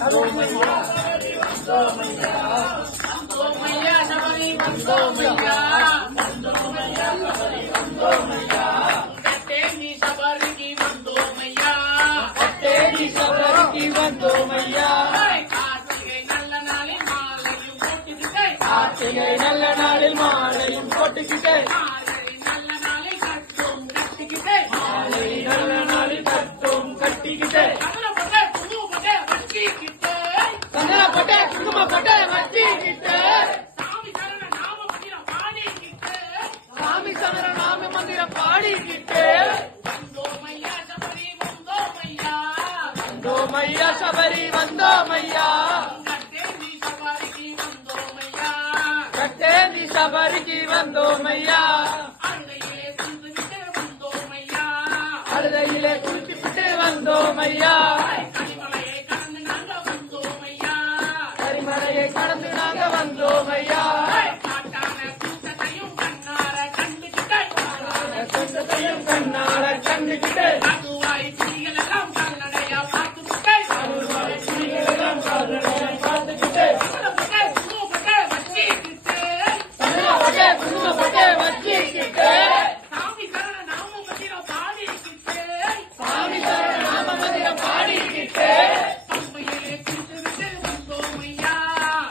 வந்தோமையா சபரி வந்தோமையா வந்தோமையா சபரி வந்தோமையா வந்தோமையா சபரி வந்தோமையா கட்டேந்தி சபரிக்கு வந்தோமையா கட்டேந்தி சபரிக்கு வந்தோமையா கார்த்திகை நல்ல நாளில் மாலையும் போட்டுக்கிட்டே கார்த்திகை நல்ல நாளில் மாலையும் போட்டுக்கிட்டே நல்ல நாளில் கட்டும் கட்டிக்கிட்டே மாலை நல்ல நாளில் கட்டும் கட்டிக்கிட்டே சந்தனப்பட்டே குங்குமப்பட்டே வச்சிக்கிட்டு சாமி சரண நாம மந்திரம் பாடிக்கிட்டு சாமி சரண நாம மந்திரம் பாடிக்கிட்டு வந்தோமையா சபரி வந்தோமையா வந்தோமையா சபரி வந்தோமையா கட்டேந்தி சபரிக்கு வந்தோமையா கட்டேந்தி சபரிக்கு வந்தோமையா அழுதையிலே குளித்துவிட்டு வந்தோமையா அழுதையிலே குளித்துவிட்டு வந்தோமையா கடந்து நாங்க வந்தோமையா கூட்டத்தையும் கண்ணார கண்டுகிட்டே அதுவாய் புலிகள் எல்லாம் கல்லடையா பார்த்துக்கிட்டே குடும்பப்பட்டே வச்சிக்கிட்டு சாமி சரண நாம மந்திரம் பாடிக்கிட்டு சாமி சரண நாம மந்திரம் பாடிக்கிட்டு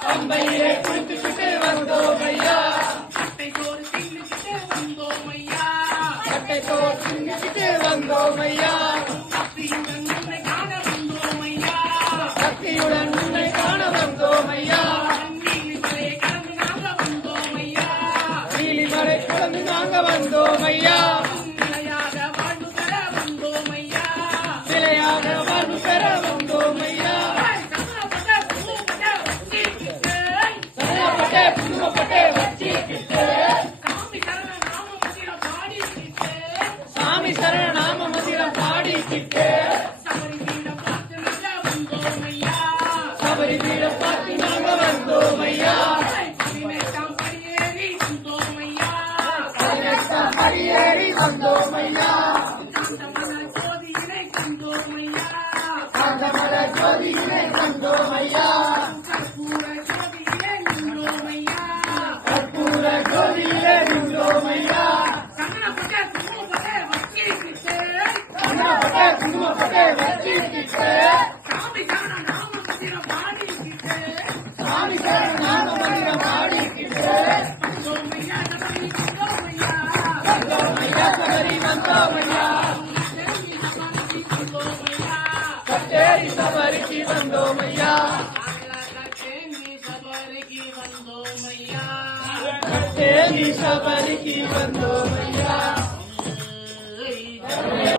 பம்பையிலே குளித்துக்கிட்டு வந்தோமையா கட்டை சோறு தின்னுக்கிட்டு வந்தோமையா கட்டை சோறு தின்னுக்கிட்டு வந்தோமையா சக்தியுடன் உன்னை காண வந்தோமையா சக்தியுடன் உன்னை காண வந்தோமையா நீலிமலை கடந்து நாங்க வந்தோமையா நீலிமலை கடந்து நாங்க வந்தோமையா நிலையாக வாழ்வு பெற வந்தோமையா நிலையாக வாழ்வு பெற வந்தோமையா குடும்பப்பட்டே வச்சிக்கிட்டு சாமி சரண நாம மந்திரம் பாடிக்கிட்டு சபரி பீடம் பார்த்து நாங்க வந்தோமையா 18ஆம் படியேறி வந்தோமையா 18ஆம் படியேறி வந்தோமையா காந்தமலர் ஜோதியினை கண்டோமையா காந்தமலர் ஜோதியினை கண்டோமையா ஜோதியிலே நின்றோமையா சந்தனப்பட்டே குங்குமப்பட்டே வச்சிக்கிட்டு சாமி சரண நாம மந்திரம் பாடிக்கிட்டு சாமி சரண நாம மந்திரம் பாடிக்கிட்டு வந்தோமையா சபரி வந்தோமையா வந்தோமையா சபரி வந்தோமையா கட்டேரி சபரிக்கு வந்தோமையா கட்டேரி சபரிக்கு வந்தோமையா